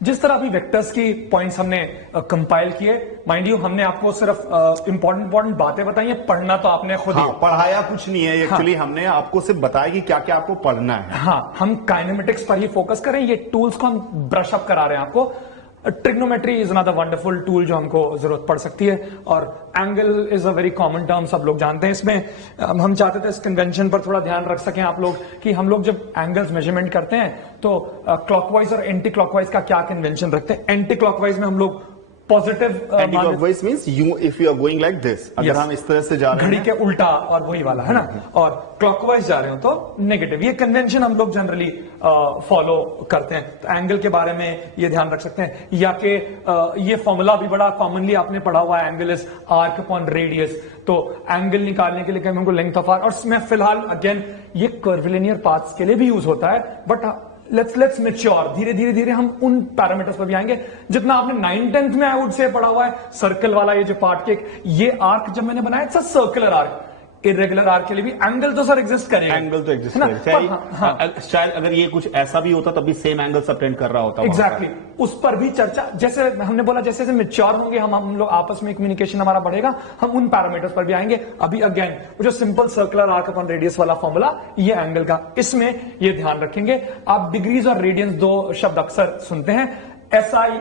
जिस तरह अभी वेक्टर्स की पॉइंट्स हमने कंपाइल किए, माइंड यू हमने आपको सिर्फ इंपॉर्टेंट बातें बताई हैं, पढ़ना तो आपने खुद ही पढ़ाया कुछ नहीं है एक्चुअली। हमने आपको सिर्फ बताया कि क्या क्या आपको पढ़ना है। हाँ, हम काइनेमेटिक्स पर ही फोकस करें, ये टूल्स को हम ब्रश अप करा रहे हैं आपको। Trigonometry is another wonderful tool जो हमको जरूरत पड़ सकती है, और angle is a very common term, सब लोग जानते हैं। इसमें हम चाहते थे इस कन्वेंशन पर थोड़ा ध्यान रख सकें आप लोग कि हम लोग जब एंगल्स मेजरमेंट करते हैं तो क्लॉकवाइज और एंटी क्लॉकवाइज का क्या कन्वेंशन रखते हैं। एंटी क्लॉकवाइज में हम लोग positive, anti clockwise means you if you are going like this, अगर हम इस तरह से जा रहे हैं घड़ी के उल्टा और वही वाला है ना, और क्लॉकवाइज जा रहे हो तो नेगेटिव। ये कन्वेंशन हम लोग जनरली फॉलो करते हैं। तो एंगल के बारे में ये ध्यान रख सकते हैं, या कि ये फॉर्मूला भी बड़ा कॉमनली आपने पढ़ा हुआ है, angle is arc upon radius. तो एंगल निकालने के लिए कहेंगे हमको लेंथ ऑफ आर्क, और मैं फिलहाल अगेन ये कर्विलिनियर पाथ्स के लिए भी यूज होता है, बट लेट्स मैच्योर, धीरे धीरे हम उन पैरामीटर्स पर भी आएंगे जितना आपने 9th-10th में आई वुड से पढ़ा हुआ है। सर्कल वाला ये जो पार्ट के, ये आर्क जब मैंने बनाया it's a circular arc. Irregular arc के लिए भी एंगल तो सर एग्जिस्ट करेगा, एंगल तो एग्जिस्ट करेगा। शायद अगर ये कुछ ऐसा भी होता तब भी सेम एंगल सबटेंड कर रहा होता। एग्जैक्टली, उस पर भी चर्चा, जैसे हमने बोला जैसे जैसे मैच्योर होंगे हम लोग, आपस में कम्युनिकेशन हमारा बढ़ेगा, हम उन पैरामीटर्स पर भी आएंगे। अभी अगेन जो simple circular arc upon radius वाला फॉर्मूला, ये एंगल का, इसमें ये ध्यान रखेंगे। आप डिग्रीज और रेडियंस दो शब्द अक्सर सुनते हैं, एसआई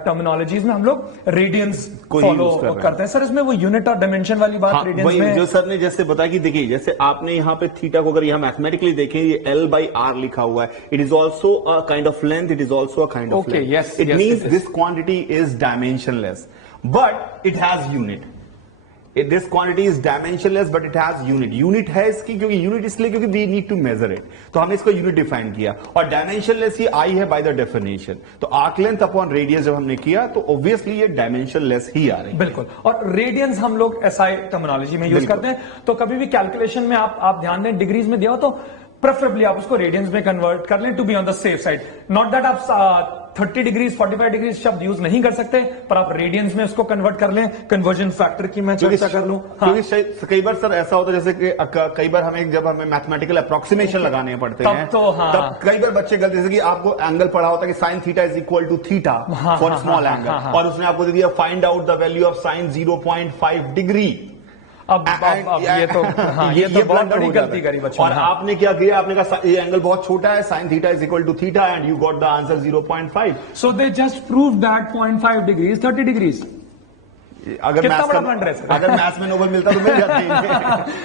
टर्मिनोलॉजीज में हम लोग रेडियंस फॉलो करते हैं। सर इसमें वो यूनिट और डायमेंशन वाली बात रेडियंस में जो सर ने जैसे बताया कि देखिए, जैसे आपने यहाँ पे थीटा को अगर यहाँ मैथमेटिकली देखें, ये L/R लिखा हुआ है, it is also a kind of length, it is also a kind of length. It means this quantity is dimensionless but it has unit. This quantity is dimensionless but it has unit. Unit है इसकी, क्योंकि unit इसलिए क्योंकि we need to measure it, तो हमने इसको unit define किया। और डायमेंशनलेस ही आई है बाय द डेफिनेशन। तो आर्क लेंथ अपॉन रेडियस जब हमने किया तो ऑब्वियसली ये डायमेंशनलेस ही आ रही है। बिल्कुल, और रेडियंस हम लोग एसआई टर्मिनोलॉजी में यूज करते हैं। तो कभी भी कैलकुलेशन में आप ध्यान दें, डिग्रीज में दिया हो तो प्रेफरेबली आप उसको रेडियंस में कन्वर्ट कर लें, to be on the safe side. Not that आप 30 डिग्रीज 45 डिग्रीज शब्द यूज नहीं कर सकते, पर आप रेडियंस में उसको कन्वर्ट कर लें। कन्वर्जन फैक्टर की मैं चर्चा कर लूं, क्योंकि कई बार सर ऐसा होता है जैसे कि कई बार जब हमें मैथमेटिकल अप्रोक्सीमेशन लगाने पड़ते हैं तब कई बार बच्चे गलती, जैसे कि आपको एंगल पढ़ा होता है कि sine theta is equal to theta for small angle, और उसने आपको दे दिया find out the value of sine 0.5 degree. अब ये तो बहुत बड़ी गलती करी बच्चों। और आपने क्या किया, आपने कहा ये एंगल बहुत छोटा है, sine theta is equal to theta, and you got the answer 0.5। So they just prove that 0.5 degrees 30 degrees. अगर मैथ्स में नोबेल मिलता तो मिल जाती।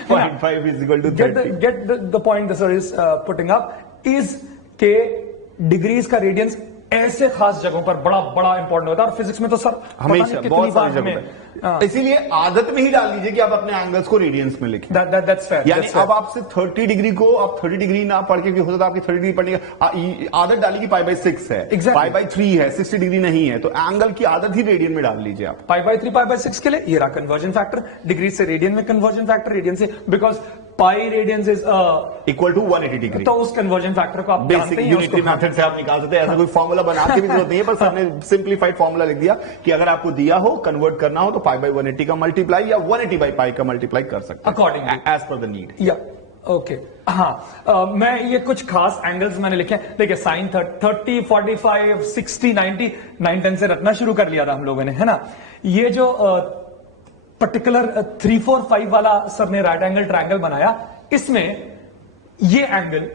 0.5 is equal to 30। Get the point sir is putting up is के degrees का radians ऐसे खास जगहों पर बड़ा इंपॉर्टेंट होता है, और फिजिक्स में तो सर हमेशा बहुत सारी जगहों, इसीलिए आदत में ही डाल दीजिए कि आप अपने एंगल्स को रेडियंस में लिखें। That's fair, यानी अब आपसे 30 डिग्री को आप 30 डिग्री ना पढ़ के, हो सकता है आपकी 30 डिग्री पढ़ने का आदत डाली कि π/6 है, π/3 है, 60 डिग्री नहीं है, तो एंगल की आदत ही रेडियन में डाल लीजिए आप। π/3 π/6 के लिए ये रहा कन्वर्जन फैक्टर, डिग्री से रेडियन में कन्वर्जन फैक्टर, रेडियन से, because pi radians is equal to 180 degree. तो उस कन्वर्जन फैक्टर को आप बेसिक यूनिटरी मेथड से आप निकाल सकते हैं, ऐसा कोई फॉर्मूला बनाने की भी जरूरत नहीं है, पर सबने सिंप्लीफाइड फॉर्मूला लिख दिया कि अगर आपको दिया हो, कन्वर्ट करना हो तो π/180 का मल्टीप्लाई या 180/π का मल्टीप्लाई कर सकते हैं accordingly as per the need. या ओके, हाँ, मैं ये कुछ खास एंगल्स मैंने लिखे हैं। देखिए साइन 30 45 60 90 9 10 से रखना शुरू कर लिया था हम लोगों ने, है ना। ये जो पर्टिकुलर 3 4 5 वाला सर ने राइट एंगल ट्रायंगल बनाया, इसमें ये एंगल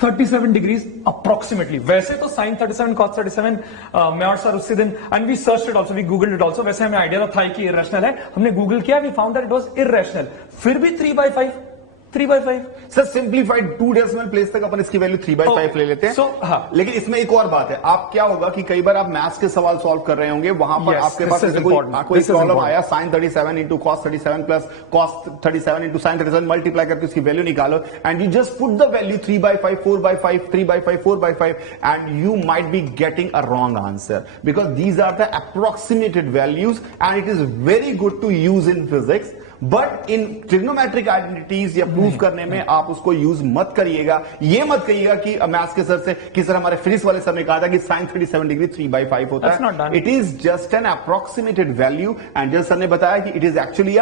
37 डिग्रीज अप्रोक्सीमेटली। वैसे तो साइन 37 कॉस 37 मैं और सर उसी दिन, and we searched it also, we googled it also. वैसे हमें आइडिया था कि इररेशनल है, हमने गूगल किया, we found that it was irrational. फिर भी 3/5 सर सिंप्लीफाइड 2 डेसिमल प्लेस तक अपन इसकी वैल्यू 3/5 ले लेते हैं। हाँ, लेकिन इसमें एक और बात है, आप क्या होगा कि कई बार आप मैथ्स के सवाल सॉल्व कर रहे होंगे, वहां पर आपके पास कोई प्रॉब्लम आया, sine 37 into cos 37 plus cos 37 into sine 37 multiply करके उसकी वैल्यू निकालो, and you just put the value 3/5 4/5 3/5 4/5 and you might be getting a wrong answer, because these are the approximated values and it is very good to use in physics, but in trigonometric identities या proof करने में आप उसको use मत करिएगा। ये मत कहिएगा कि मैथ्स के सर से, कि सर हमारे फिजिक्स वाले सर ने कहा था कि साइन 37 डिग्री 3/5 होता है। It is just an approximated value, and just sir ने बताया कि it is actually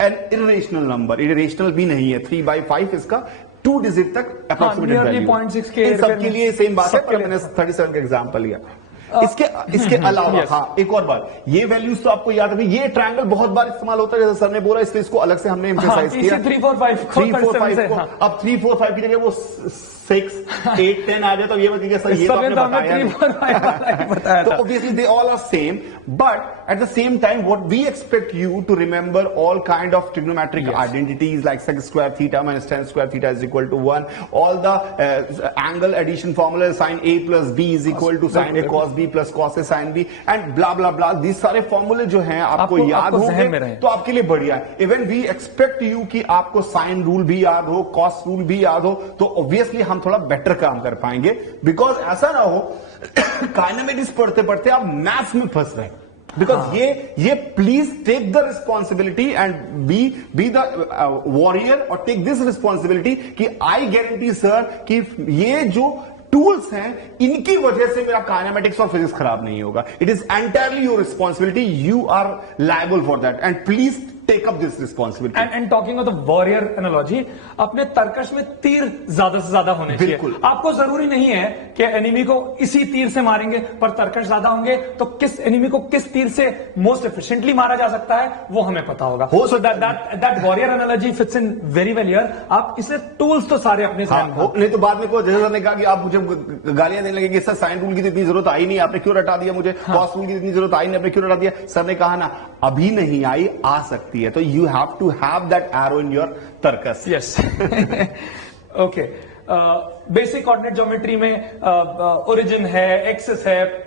an irrational number, irrational भी नहीं है। 3/5 इसका 2 डिजिट तक अप्रोक्सीमेटेड वैल्यू। 0.6 के सबके लिए सेम बात है, पर मैंने 37 का एग्जांपल लिया। इसके अलावा हाँ, एक और बात, ये वैल्यूज तो आपको याद रखनी, ये ट्रायंगल बहुत बार इस्तेमाल होता है, जैसे सर ने बोला, इसलिए इसको अलग से हमने एम्फसाइज किया। 3 4 5 को अब 3 4 5 की जगह वो 6 8 10 आ जाए तो ये बताइए सर, ये तो आपने बताया। तो obviously they all are same, but at the same time what we expect you to remember all kind of trigonometric identities like sec square theta minus tan square theta is equal to 1, all the angle addition formula, sin a plus b is equal to sin a cos b plus cos a sin b and blah blah blah, these सारे फॉर्मूले जो हैं आपको याद होंगे तो आपके लिए बढ़िया है। इवन वी एक्सपेक्ट यू कि आपको साइन रूल भी याद हो, कॉस रूल भी याद हो, तो ऑब्वियसली हम थोड़ा बेटर काम कर पाएंगे, बिकॉज ऐसा ना हो काइनेमेटिक्स पढ़ते पढ़ते आप मैथ्स में फंस रहे, बिकॉज ये please take the responsibility and be the warrior और टेक दिस रिस्पॉन्सिबिलिटी कि आई गारंटी सर कि ये जो टूल्स हैं इनकी वजह से मेरा काइनेमेटिक्स और फिजिक्स खराब नहीं होगा। It is entirely your responsibility, you are liable for that and please take up this responsibility. And talking of the warrior analogy, अपने तर्कश में तीर ज्यादा से ज्यादा होने चाहिए। आपको जरूरी नहीं है कि एनिमी को इसी तीर से मारेंगे, पर तर्कश ज्यादा होंगे तो किस एनिमी को किस तीर से मोस्ट एफिशिएंटली मारा जा सकता है वो हमें पता होगा। So that warrior analogy fits in very well here. आप इसलिए टूल्स तो सारे अपने नहीं तो बाद में को जैसे ने कहा कि आप मुझे गालियां देने लगे कि सर साइन रूल की तो इतनी जरूरत आई नहीं, आपने क्यों रटा दिया, मुझे कॉस रूल की इतनी जरूरत आई नहीं, आपने क्यों रटा दिया। सर ने कहा ना अभी नहीं आई, आ सकती है, तो you have to have that arrow in your तर्कस। Yes okay, basic coordinate geometry में ओरिजिन है, एक्सिस है,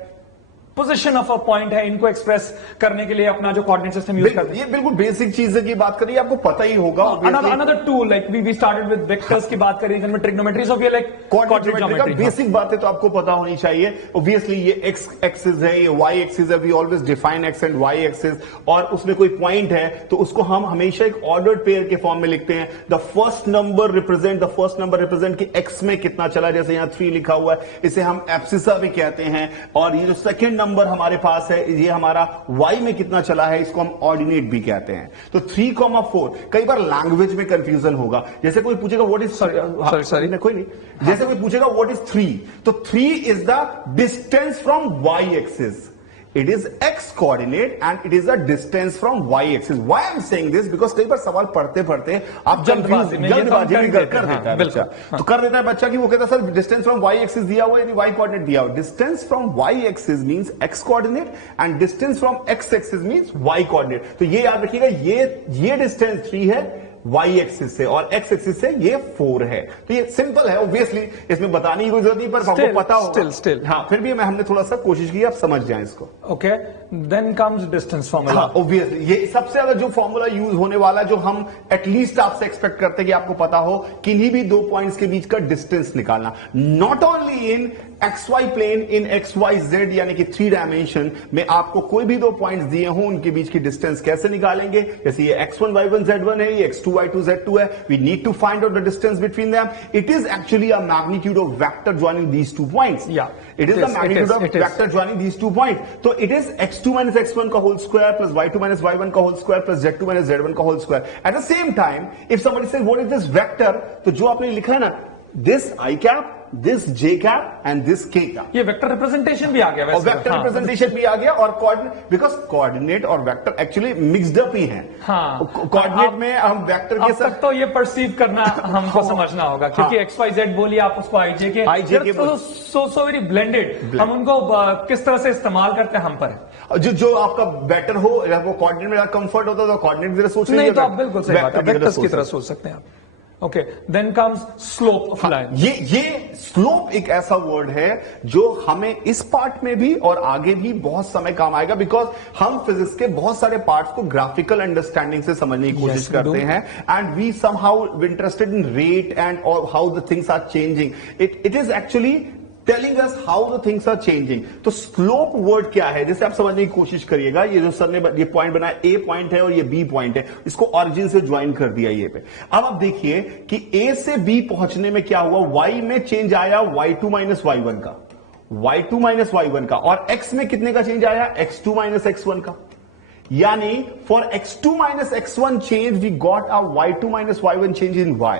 पोजीशन ऑफ अ पॉइंट है, इनको एक्सप्रेस करने के लिए अपना जो कोऑर्डिनेट सिस्टम यूज करते हैं। ये बिल्कुल बेसिक चीज की बात करिए, आपको पता ही होगा। Another tool like we started with vectors की बात करी, में trigonometry, so we are like coordinate geometry. बेसिक बातें तो आपको पता होनी चाहिए। ऑब्वियसली ये एक्स एक्सिस है, ये वाई एक्सिस है, we always define X and Y axis, और उसमें कोई पॉइंट है तो उसको हम हमेशा एक ऑर्डर्ड पेयर के फॉर्म में लिखते हैं। द फर्स्ट नंबर रिप्रेजेंट कि एक्स में कितना चला, जैसे यहां 3 लिखा हुआ है, इसे हम एब्सिसा भी कहते हैं। और ये जो सेकंड नंबर हमारे पास है, ये हमारा y में कितना चला है, इसको हम ऑर्डिनेट भी कहते हैं। तो 3,4 कई बार लैंग्वेज में कंफ्यूजन होगा, जैसे कोई पूछेगा व्हाट इज सॉरी कोई नहीं, जैसे कोई पूछेगा व्हाट इज 3, तो 3 is the distance from y axis. It is x coordinate and it is a distance from y axis. Why I am saying this? Because कई बार सवाल पढ़ते पढ़ते आप जल्दबाजी में कर देता है बच्चा। तो कर देता है बच्चा कि वो कहता है sir distance from y axis दिया हुआ है, यानी y कोऑर्डिनेट दिया हुआ। Distance from y axis means x coordinate and distance from x axis means y coordinate. तो ये याद रखिएगा, ये डिस्टेंस 3 है y एक्सिस से, और x एक्सिस से ये 4 है। तो ये सिंपल है, ऑब्वियसली इसमें बताने की कोई जरूरत नहीं, पर हमको पता होगा। स्टिल हाँ, फिर भी हमने थोड़ा सा कोशिश की आप समझ जाएं इसको। Okay, then comes distance formula. Obviously ये सबसे ज्यादा जो फॉर्मूला यूज होने वाला, जो हम एटलीस्ट आपसे एक्सपेक्ट करते हैं कि आपको पता हो, किन्हीं भी 2 पॉइंट्स के बीच का डिस्टेंस निकालना। Not only in XY plane, in XYZ यानी कि 3 डायमेंशन में आपको कोई भी 2 पॉइंट्स दिए हों, उनके बीच की डिस्टेंस कैसे निकालेंगे। जैसे ये X1 Y1 Z1 है, ये X2 Y2 Z2 है, we need to find out the distance between them. It is actually a magnitude of vector joining these 2 points. It is the magnitude of vector joining these 2 point. तो it is X2 minus X1 का whole square plus Y2 minus Y1 का whole square plus Z2 minus Z1 का whole square. At the same time if somebody says what is this vector, तो जो आपने लिखा है ना, this I cap, this j cap and this k cap, ये vector representation भी आ गया, और वेक्टर रिप्रेजेंटेशन भी आ गया, और कोऑर्डिनेट, बिकॉज कोऑर्डिनेट और वेक्टर एक्चुअली मिक्स्ड अप ही हैं। कोऑर्डिनेट में हम वेक्टर के साथ तो ये परसीव करना हमको समझना होगा, क्योंकि XYZ बोलिए आप उसको IJ के सो वेरी ब्लेंडेड, हम उनको किस तरह से इस्तेमाल करते हैं हम पर। जो आपका बेटर हो, वो कोऑर्डिनेट में कंफर्ट होता है तो कोऑर्डिनेट की तरह सोच नहीं, तो आप बिल्कुल सही बात है, वेक्टर्स की तरह सोच सकते हैं आप। Okay, then comes slope of line. ये स्लोप एक ऐसा वर्ड है जो हमें इस पार्ट में भी और आगे भी बहुत समय काम आएगा, बिकॉज हम फिजिक्स के बहुत सारे पार्ट्स को ग्राफिकल अंडरस्टैंडिंग से समझने की कोशिश करते हैं, and we somehow interested in rate and how the things are changing. It is actually telling us how the things are changing. तो स्लोप वर्ड क्या है, जिसे आप समझने की कोशिश करिएगा। ये जो सर ने ये पॉइंट बनाया, ए पॉइंट है और ये बी पॉइंट है, इसको ऑरिजिन से ज्वाइन कर दिया ये पे। अब आप देखिए कि ए से बी पहुंचने में क्या हुआ, वाई में चेंज आया y2 minus y1 का, y2 minus y1 का, और x में कितने का चेंज आया, x2 minus x1 का। यानी for x2 minus x1 change we got a y2 minus y1 change in y।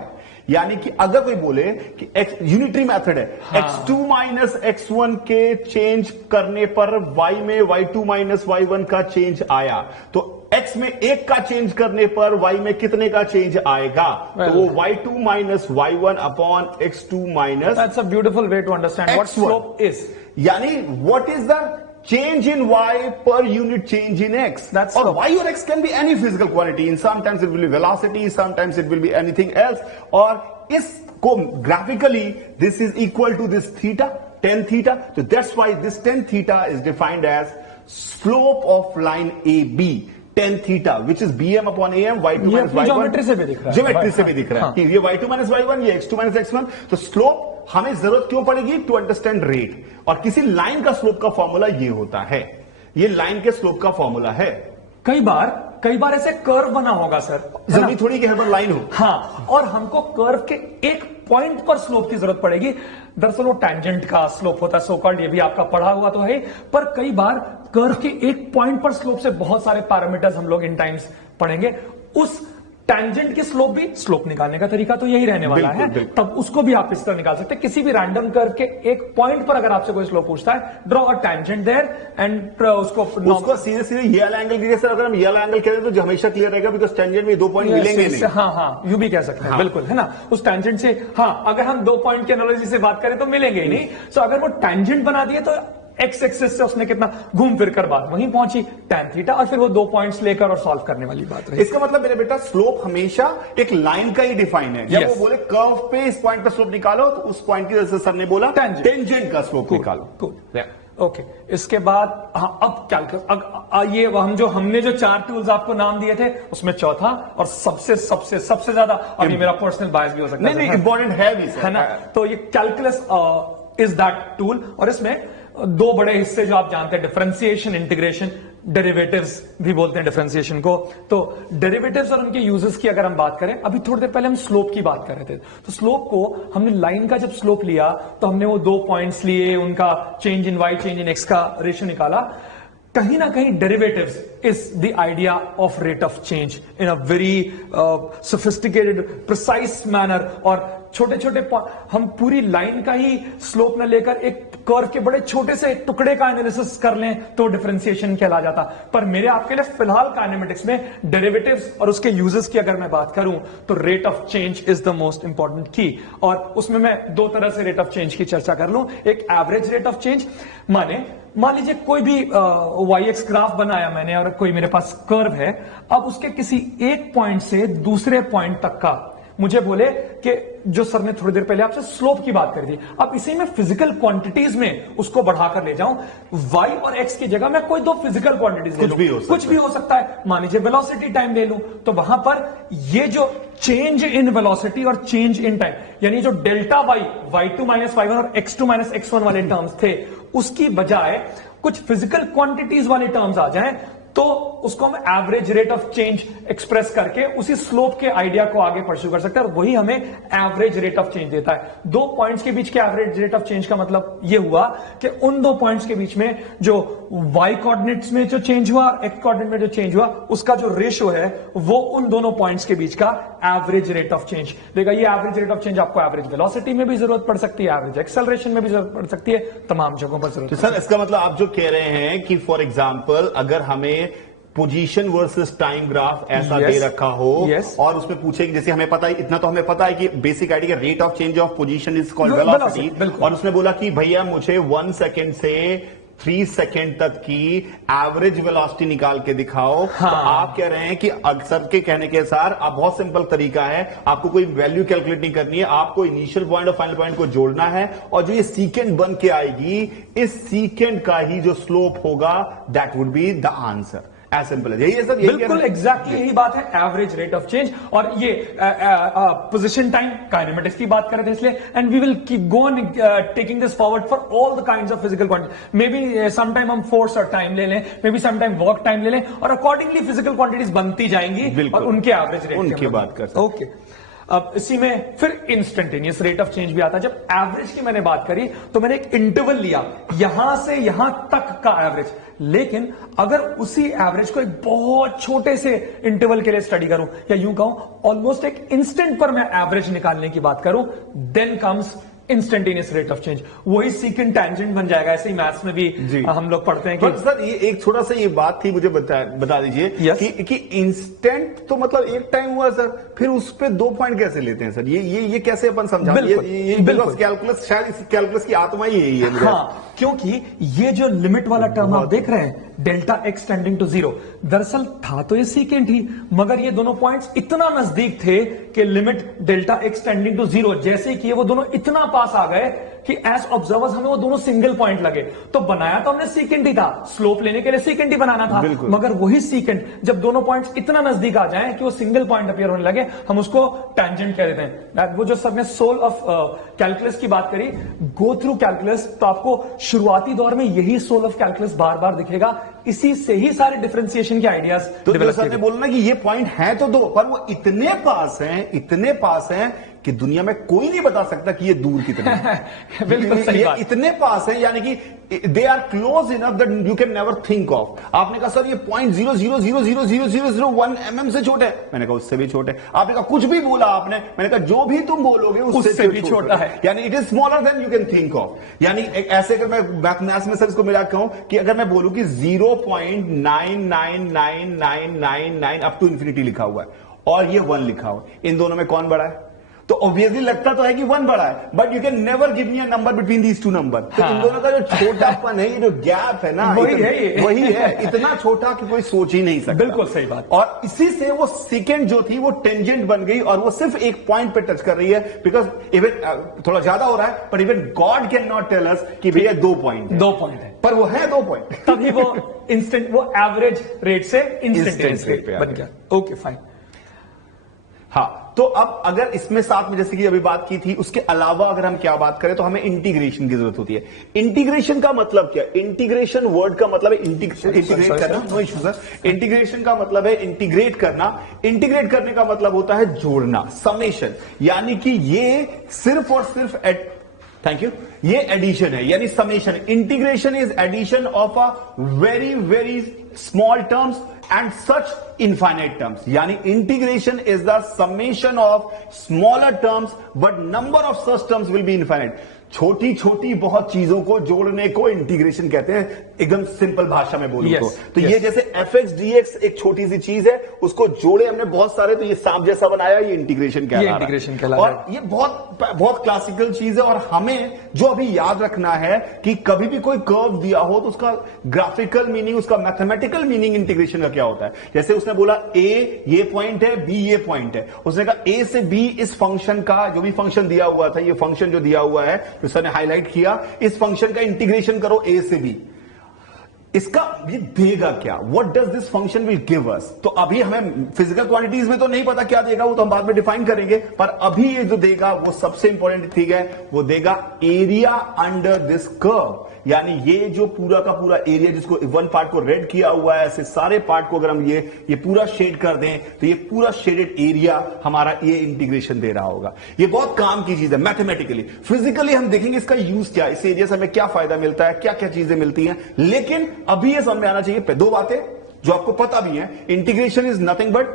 यानी कि अगर कोई बोले कि यूनिटरी मेथड है, x2 माइनस x1 के चेंज करने पर y में y2 माइनस y1 का चेंज आया, तो x में 1 का चेंज करने पर y में कितने का चेंज आएगा? तो वो y2 minus y1 upon x2 minus, that's a beautiful way to understand what slope is. यानी what is the change in y per unit change in x. That's or slope. y or x can be any physical quantity. In sometimes it will be velocity, sometimes it will be anything else. और इसको graphically this is equal to this theta, tan theta. So that's why this tan theta is defined as slope of line AB. tan theta, which is bm upon am, y2 minus y1. Geometry से भी दिख रहा है, geometry से भी दिख रहा है कि ये y2 माइनस y1, ये x2 माइनस x1. तो स्लोप हमें जरूरत क्यों पड़ेगी? To understand rate. और किसी लाइन का स्लोप का फॉर्मूला ये होता है, ये लाइन के स्लोप का फॉर्मूला है. कई बार ऐसे कर्व बना होगा सर, जरूरी थोड़ी कि हर बार लाइन हो. हाँ, और हमको कर्व के एक पॉइंट पर स्लोप की जरूरत पड़ेगी. दरअसल वो टैंजेंट का स्लोप होता है, सो कॉल्ड, ये भी आपका पढ़ा हुआ तो है. पर कई बार कर्व के एक पॉइंट पर स्लोप से बहुत सारे पैरामीटर्स हम लोग इन टाइम्स पढ़ेंगे. उस टैंजेंट की स्लोप भी, स्लोप निकालने का तरीका तो यही रहने वाला है. तब उसको भी आप इस तरह निकाल सकते हैं. किसी भी रैंडम कर्व के एक पॉइंट पर अगर आपसे कोई स्लोप पूछता है, draw a tangent there and उसको सीधे सीधे ये वाला एंगल दीजिए सर. अगर हम ये वाला एंगल करें तो हमेशा क्लियर रहेगा, बिकॉज टैंजेंट में 2 पॉइंट मिलेंगे नहीं. हाँ, यूं भी कह सकते हैं. बिल्कुल, है ना. उस टैंजेंट से, हाँ, अगर हम 2 पॉइंट की एनालॉजी से बात करें तो मिलेंगे ही नहीं. सो अगर वो टैंजेंट बना दिए तो एक्स एक्सिस से उसने कितना घूम फिर कर बात वहीं पहुंची, tan थीटा, और फिर वो 2 पॉइंट्स लेकर और सॉल्व करने वाली बात रही. इसका मतलब मेरे बेटा स्लोप हमेशा एक लाइन का ही डिफाइन है. जब वो बोले कर्व पे इस पॉइंट पे स्लोप निकालो, तो उस पॉइंट की, जैसे सर ने बोला, टेंजेंट का स्लोप निकालो. ओके. इसके बाद हाँ, अब कैलकुलस, ये हमने जो 4 टूल्स आपको नाम दिए थे, उसमें चौथा और सबसे ज्यादा, अभी मेरा पर्सनल बायस भी हो सकता है, नहीं इंपॉर्टेंट है ना. तो ये कैलकुलस इज दैट टूल, और इसमें 2 बड़े हिस्से जो आप जानते हैं, डिफरेंशिएशन, इंटीग्रेशन, डेरिवेटिव्स भी बोलते हैं डिफरेंशिएशन को. तो डेरिवेटिव्स और उनके यूजेस की अगर हम बात करें, अभी थोड़ी देर पहले हम स्लोप की बात कर रहे थे. तो स्लोप को हमने लाइन का जब स्लोप लिया तो हमने वो 2 पॉइंट्स लिए, उनका change in y, change in x का रेशियो निकाला. कहीं ना कहीं derivatives is the idea of rate of change in a very sophisticated, precise manner. और छोटे हम पूरी लाइन का ही स्लोप न लेकर एक कर्व के बड़े छोटे से टुकड़े का एनालिसिस कर लें तो डिफरेंशिएशन कहला जाता. पर मेरे आपके लिए फिलहाल काइनेमेटिक्स में डेरिवेटिव्स और उसके यूजेस की अगर मैं बात करूं तो rate of change is the most important की. और उसमें मैं 2 तरह से रेट ऑफ चेंज की चर्चा कर लूं. एक एवरेज रेट ऑफ चेंज, मान लीजिए कोई भी y-x ग्राफ बनाया मैंने और कोई मेरे पास कर्व है. अब उसके किसी एक पॉइंट से दूसरे पॉइंट तक का मुझे बोले कि जो सर ने थोड़ी देर पहले आपसे स्लोप की बात करी थी, अब इसी में फिजिकल क्वांटिटीज में उसको बढ़ाकर ले जाऊं, y और x की जगह मैं कोई 2 फिजिकल क्वांटिटीज ले लूं, कुछ भी हो सकता है. मान लीजिए वेलोसिटी टाइम ले लूं, तो वहां पर ये जो चेंज इन वेलोसिटी और चेंज इन टाइम, यानी जो delta y, y2 minus y1 और x2 माइनस x1 वाले टर्म्स थे, उसकी बजाय कुछ फिजिकल क्वांटिटीज वाले टर्म्स आ जाएं, तो उसको हम average rate of change express करके उसी स्लोप के आइडिया को आगे परस्यू कर सकते हैं. और वही हमें एवरेज रेट ऑफ चेंज देता है. 2 पॉइंट्स के बीच के एवरेज रेट ऑफ चेंज का मतलब यह हुआ कि उन 2 पॉइंट्स के बीच में जो y कोऑर्डिनेट्स में जो चेंज हुआ, x कोऑर्डिनेट में जो चेंज हुआ, उसका जो रेशियो है वो उन दोनों पॉइंट्स के बीच का एवरेज रेट ऑफ चेंज देगा. ये एवरेज रेट ऑफ चेंज आपको एवरेज वेलोसिटी में भी जरूरत पड़ सकती है, एवरेज एक्सेलरेशन में भी जरूरत पड़ सकती है, तमाम जगहों पर जरूरत. तो सर इसका मतलब आप जो कह रहे हैं कि फॉर एग्जाम्पल अगर हमें पोजीशन वर्सेस टाइम ग्राफ ऐसा दे रखा हो, और उसमें पूछे कि जैसे हमें पता है, इतना तो हमें पता है कि basic idea rate of change of position is called velocity, और उसने बोला कि भैया मुझे 1 सेकेंड से 3 सेकेंड तक की एवरेज वेलोसिटी निकाल के दिखाओ. हाँ. तो आप कह रहे हैं कि अक्सर के कहने के अनुसार आप, बहुत सिंपल तरीका है, आपको कोई वैल्यू कैलकुलेट नहीं करनी है, आपको इनिशियल पॉइंट और फाइनल पॉइंट को जोड़ना है, और जो ये सीकेंड बन के आएगी, इस सीकेंड का ही जो स्लोप होगा that would be the answer. As simple है. यही है सर. बिल्कुल एग्जैक्टली यही बात है, एवरेज रेट ऑफ चेंज. और ये पोजीशन टाइम काइनेमेटिक्स की बात कर रहे थे इसलिए, and we will keep go on taking this forward for all the kinds of physical quantity. Maybe some time हम फोर्स और टाइम ले लें, maybe some time work time ले लें, और अकॉर्डिंगली फिजिकल क्वांटिटीज बनती जाएंगी और उनके एवरेज रेट उनकी बात कर सकते. ओके. अब इसी में फिर इंस्टेंटेनियस रेट ऑफ चेंज भी आता है। जब एवरेज की मैंने बात करी तो मैंने एक इंटरवल लिया, यहां से यहां तक का एवरेज। लेकिन अगर उसी एवरेज को एक बहुत छोटे से इंटरवल के लिए स्टडी करूं, या यूं कहूं ऑलमोस्ट एक इंस्टेंट पर मैं एवरेज निकालने की बात करूं, then comes instantaneous rate of change. वही सीकेंट टेंजेंट बन जाएगा। ऐसे ही मैथ्स में भी हम लोग पढ़ते हैं कि सर ये एक छोटा सा ये बात थी, मुझे बता दीजिए कि इंस्टेंट तो मतलब एक टाइम हुआ सर, फिर उस पे 2 पॉइंट कैसे लेते हैं सर? ये कैसे अपन समझा? बिल्कुल कैलकुलस, शायद इस कैलकुलस की आत्मा ही यही है। हाँ, क्योंकि ये जो लिमिट वाला टर्म आप देख रहे हैं, डेल्टा एक्स टेंडिंग टू 0, दरअसल था तो ये सीकेंट ही, मगर ये दोनों पॉइंट्स इतना नजदीक थे कि limit delta X tending to 0 जैसे कि वो दोनों इतना पास आ गए कि एज ऑब्जर्वर्स हमें वो दोनों सिंगल पॉइंट लगे। तो बनाया तो हमने सीकेंट ही था, स्लोप लेने के लिए सीकेंट ही बनाना था, मगर वही सीकेंट जब दोनों पॉइंट्स इतना नजदीक आ जाएं कि वो सिंगल पॉइंट अपीयर होने लगे, हम उसको टेंजेंट कह देते हैं। वो जो सबने सोल ऑफ कैलकुलस की बात करी, गो थ्रू कैलकुलस, तो आपको शुरुआती दौर में यही सोल ऑफ कैलकुलस बार बार दिखेगा। इसी से ही सारे डिफरेंशिएशन के आइडियाज तो सर ने बोलना कि ये पॉइंट है तो 2, पर वो इतने पास हैं कि दुनिया में कोई नहीं बता सकता कि ये दूर कितने हैं। बिल्कुल सही बात। इतने पास हैं, यानी कि they are close enough that you can never think of. आपने कहा सर ये 0.0000001 mm से छोटे है, मैंने कहा उससे भी छोटे। आपने कहा कुछ भी बोला आपने, मैंने कहा जो भी तुम बोलोगे उससे भी छोटा है, यानी it is smaller than you can think of. यानी ऐसे अगर मैं मैथमेटिक्स में सर इसको मिला कहूं कि अगर मैं बोलूं कि 0.999999 अप टू इंफिनिटी लिखा हुआ है और ये 1 लिखा हुआ है, इन दोनों में कौन बड़ा है? तो ऑब्वियसली लगता तो है कि 1 बड़ा है, but you can never give me a number between these 2 number. तो इन दोनों का जो छोटापन है, ये जो गैप है ना, वही है इतना छोटा कि कोई सोच ही नहीं सकता। बिल्कुल सही बात। और इसी से वो सेकेंड जो थी वो टेंजेंट बन गई और वो सिर्फ एक पॉइंट पे टच कर रही है, बिकॉज इवन थोड़ा ज्यादा हो रहा है, पर even God can not tell us कि भैया 2 पॉइंट है, पर वो है 2 पॉइंट। तभी वो इंस्टेंट, वो एवरेज रेट से इंस्टेंटेनियस रेट पे बन गया। Okay fine. हाँ, तो अब अगर इसमें साथ में जैसे कि अभी बात की थी, उसके अलावा अगर हम क्या बात करें तो हमें इंटीग्रेशन की जरूरत होती है। इंटीग्रेशन का मतलब क्या? इंटीग्रेशन वर्ड का मतलब है इंटीग्रेट करना। No issue sir. इंटीग्रेशन का मतलब है इंटीग्रेट करना। इंटीग्रेट करने का मतलब होता है जोड़ना, समेशन, यानी कि ये सिर्फ और सिर्फ थैंक यू, ये एडिशन है, यानी summation. Integration is addition of a very very small terms and such infinite terms, यानी integration is the summation of smaller terms but number of such terms will be infinite। छोटी छोटी बहुत चीजों को जोड़ने को इंटीग्रेशन कहते हैं, एकदम सिंपल भाषा में बोलूं तो ये जैसे fx dx एक छोटी सी चीज है, उसको जोड़े हमने बहुत सारे, तो ये सांप जैसा बनाया, ये इंटीग्रेशन कहलाता है। और ये बहुत क्लासिकल चीज है। और हमें जो अभी याद रखना है कि कभी भी कोई कर्व दिया हो तो उसका ग्राफिकल मीनिंग, उसका मैथमेटिकल मीनिंग इंटीग्रेशन का क्या होता है। जैसे उसने बोला a ये पॉइंट है, b ये पॉइंट है, उसने कहा a से b इस फंक्शन का, जो भी फंक्शन दिया हुआ था, ये फंक्शन जो दिया हुआ है तो सर ने हाईलाइट किया, इस फंक्शन का इंटीग्रेशन करो a से b, इसका ये देगा क्या? What does this function will give us? तो अभी हमें फिजिकल क्वांटिटीज में तो नहीं पता क्या देगा, वो तो हम बाद में डिफाइन करेंगे, पर अभी ये जो देगा वो सबसे इंपॉर्टेंट ठीक है, वो देगा एरिया अंडर दिस कर्व। यानी ये जो पूरा का पूरा एरिया, जिसको 1 पार्ट को रेड किया हुआ है, ऐसे सारे पार्ट को अगर हम ये पूरा शेड कर दें तो ये पूरा शेडेड एरिया हमारा ये इंटीग्रेशन दे रहा होगा। ये बहुत काम की चीज है मैथमेटिकली। फिजिकली हम देखेंगे इसका यूज क्या, इस एरिया से हमें क्या फायदा मिलता है, क्या क्या चीजें मिलती हैं, लेकिन अभी ये समझ में आना चाहिए 2 बातें जो आपको पता भी है। Integration is nothing but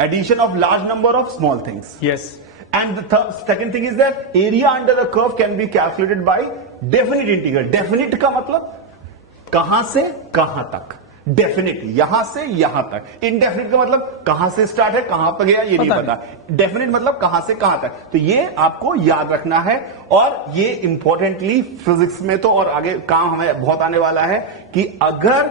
addition of large number of small things. Yes. And the second thing is that area under the curve can be calculated by definite integral। definite का मतलब कहां से कहां तक, डेफिनेट यहां से यहां तक। इनडेफिनेट का मतलब कहां से स्टार्ट है कहां पर गया ये नहीं पता। डेफिनेट मतलब कहां से कहां तक। तो ये आपको याद रखना है, और ये इंपॉर्टेंटली फिजिक्स में तो और आगे काम हमें बहुत आने वाला है कि अगर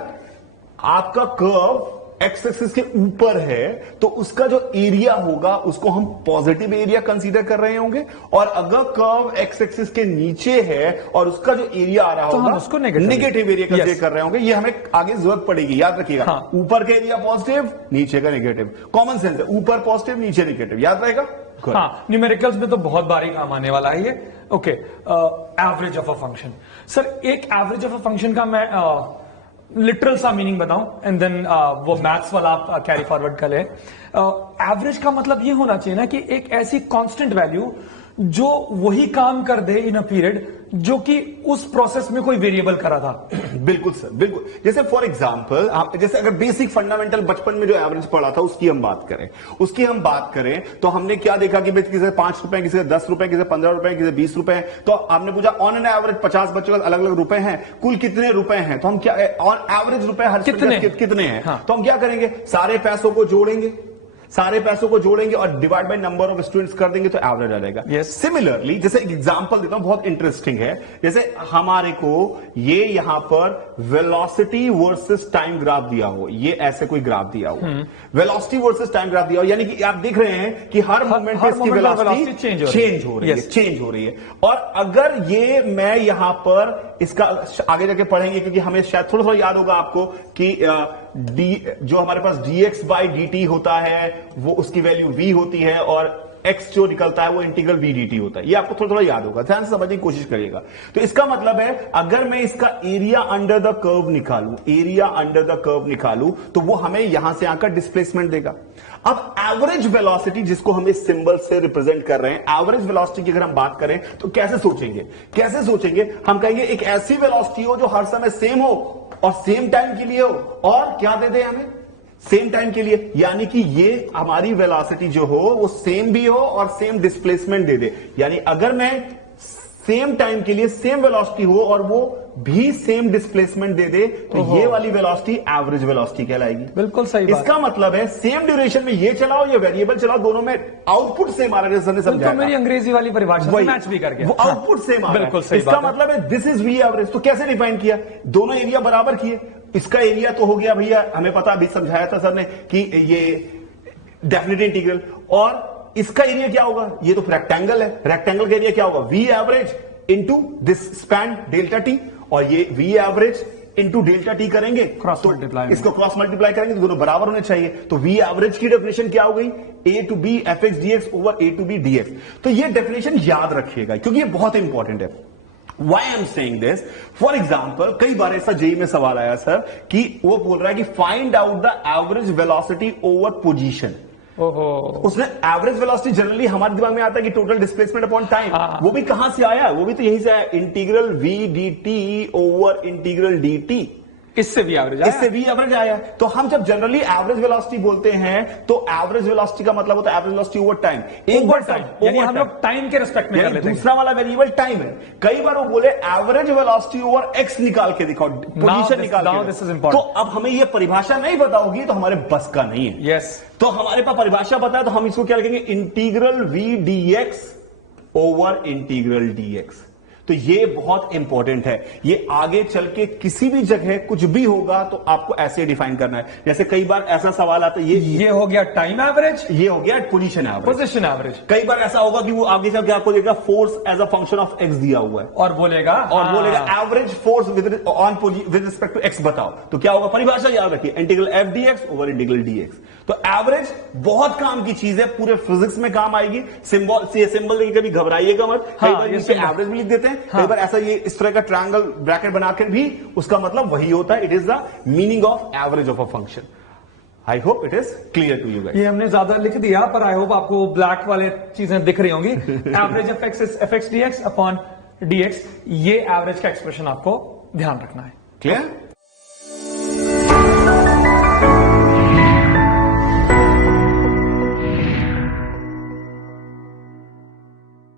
आपका कर्व एक्स एक्सिस के ऊपर है तो उसका जो एरिया होगा उसको हम पॉजिटिव एरिया कंसीडर कर रहे होंगे, और अगर कर्व एक्स एक्सिस के नीचे है और उसका जो एरिया आ रहा तो होगा उसको नेगेटिव एरिया कंसीडर कर रहे होंगे। ये हमें आगे जरूरत पड़ेगी, याद रखिएगा। हाँ। ऊपर का एरिया पॉजिटिव, नीचे का नेगेटिव, कॉमन सेंस है, ऊपर पॉजिटिव नीचे नेगेटिव, याद रहेगा। हाँ, न्यूमेरिकल्स में तो बहुत बारी काम आने वाला है ये। Okay, average of a function. Sir एक एवरेज ऑफ अ फंक्शन का मैं लिटरल सा मीनिंग बताऊं एंड देन वो मैथ्स वाला आप कैरी फॉरवर्ड कर ले। एवरेज का मतलब ये होना चाहिए ना कि एक ऐसी कांस्टेंट वैल्यू जो वही काम कर दे इन अ पीरियड जो कि उस प्रोसेस में कोई वेरिएबल करा था। बिल्कुल सर, बिल्कुल। जैसे फॉर एग्जांपल आप जैसे अगर बेसिक फंडामेंटल बचपन में जो एवरेज पढ़ा था उसकी हम बात करें तो हमने क्या देखा कि किसी से 5 रुपए, किसी से 10 रुपए, किसी से 15 रुपए, किसी से 20 रुपए। तो आपने पूछा ऑन एन एवरेज 50 बच्चों का अलग अलग रुपए हैं, कुल कितने रुपए हैं? तो हम क्या ऑन एवरेज रुपए हर कितने हैं? हाँ। तो हम क्या करेंगे, सारे पैसों को जोड़ेंगे और divide by number of students कर देंगे तो एवरेज आ जाएगा। सिमिलरली जैसे एक एग्जांपल देता हूं, बहुत इंटरेस्टिंग है। जैसे हमारे को ये यहां पर वेलोसिटी वर्सेस टाइम ग्राफ दिया हो, ये ऐसे कोई ग्राफ दिया हो, वेलोसिटी वर्सेस टाइम ग्राफ दिया हो, यानी कि आप देख रहे हैं कि हर मोमेंट पे इसकी वेलोसिटी चेंज हो रही है। और अगर ये मैं यहां पर इसका आगे जाके पढ़ेंगे क्योंकि हमें शायद थोड़ा थोड़ा याद होगा आपको कि जो हमारे पास dx बाई dt होता है वो उसकी वैल्यू v होती है और x जो निकलता है वो इंटीग्रल v dt होता है। ये आपको थोड़ा थोड़ा याद होगा, ध्यान से समझने की कोशिश करिएगा। तो इसका मतलब है अगर मैं इसका एरिया अंडर द कर्व निकालूं तो वो हमें यहां से आकर डिस्प्लेसमेंट देगा। अब एवरेज वेलोसिटी जिसको हम इस सिंबल से रिप्रेजेंट कर रहे हैं, एवरेज वेलोसिटी की अगर हम बात करें तो कैसे सोचेंगे? हम कहेंगे एक ऐसी वेलोसिटी हो जो हर समय सेम हो और सेम टाइम के लिए हो, और क्या दे दे हमें? सेम टाइम के लिए, यानी कि ये हमारी वेलोसिटी जो हो वो सेम भी हो और सेम डिस्प्लेसमेंट दे दे। यानी अगर मैं सेम टाइम के लिए सेम वेलोसिटी हो और वो भी सेम डिस्प्लेसमेंट दे दे तो ये वाली वेलोसिटी एवरेज वेलोसिटी कहलाएगी। बिल्कुल सही बात। इसका मतलब है सेम ड्यूरेशन में ये चलाओ या वेरिएबल चलाओ, दोनों में आउटपुट सेम आ रहा है। जैसे समझाया, तो मेरी अंग्रेजी वाली परिभाषा से मैच भी कर गया, वो आउटपुट सेम आ रहा है। बिल्कुल सही इसका मतलब है दिस इज वी एवरेज। तो कैसे डिफाइन किया? दोनों एरिया बराबर किए। इसका एरिया तो हो गया भैया, हमें पता, अभी समझाया था सर ने कि ये डेफिनेट इंटीग्रल, और इसका एरिया क्या होगा? ये तो रेक्टेंगल है, रेक्टेंगल का एरिया क्या होगा? We average into this span delta T, और ये we average into delta T करेंगे, क्रॉस मल्टीप्लाई, इसको क्रॉस मल्टीप्लाई करेंगे तो दोनों बराबर होने चाहिए। तो वी एवरेज की डेफिनेशन क्या हो गई? A to b f x d x over a to b d x. तो ये डेफिनेशन याद रखिएगा क्योंकि ये बहुत इंपॉर्टेंट है। Why I'm saying this? For example, कई बार ऐसा जेई में सवाल आया सर कि वो बोल रहा है कि find out the average velocity over position. उसने एवरेज वेलोसिटी जनरली हमारे दिमाग में आता है कि टोटल डिस्प्लेसमेंट अपॉन टाइम, वो भी कहां से आया? वो भी तो यहीं से आया, integral V D T over integral D T. इससे भी एवरेज आया। तो हम जब जनरली एवरेज वेलोसिटी बोलते हैं तो एवरेज वेलोसिटी का मतलब होता है एवरेज वेलोसिटी ओवर टाइम, यानी हम लोग टाइम के रिस्पेक्ट में कर लेते हैं। दूसरा वाला वेरिएबल टाइम है। कई बार वो बोले एवरेज वेलोसिटी ओवर एक्स निकाल के दिखाओ, पोजीशन निकाल के। तो अब हमें ये परिभाषा नहीं पता होगी तो हमारे बस का नहीं है। यस, तो हमारे पास परिभाषा पता है तो हम इसको क्या लिखेंगे? Integral V D x over integral D x. तो ये बहुत इंपॉर्टेंट है। ये आगे चल के किसी भी जगह कुछ भी होगा तो आपको ऐसे डिफाइन करना है। जैसे कई बार ऐसा सवाल आता है, ये हो गया टाइम एवरेज, ये हो गया पोजीशन एवरेज। कई बार ऐसा होगा कि वो आगे चल के आपको देगा force as a function of X दिया हुआ है और बोलेगा average force with respect to X बताओ। तो क्या होगा? परिभाषा याद रखिए, integral F D x over integral D x. तो एवरेज बहुत काम की चीज है, पूरे फिजिक्स में काम आएगी। सिंबल देखिए, कभी घबराइएगा मत। कई बार इसे एवरेज भी लिख देते हैं, कई बार ऐसा ये इस तरह का ट्रायंगल ब्रैकेट बनाकर भी उसका मतलब वही होता है। It is the meaning of average of a function. I hope it is clear to you guys. ये हमने ज्यादा लिख दिया पर आई होप आपको ब्लैक वाले चीजें दिख रही होंगी। Average of x is F x d x upon D x. ये एवरेज का एक्सप्रेशन आपको ध्यान रखना है। क्लियर?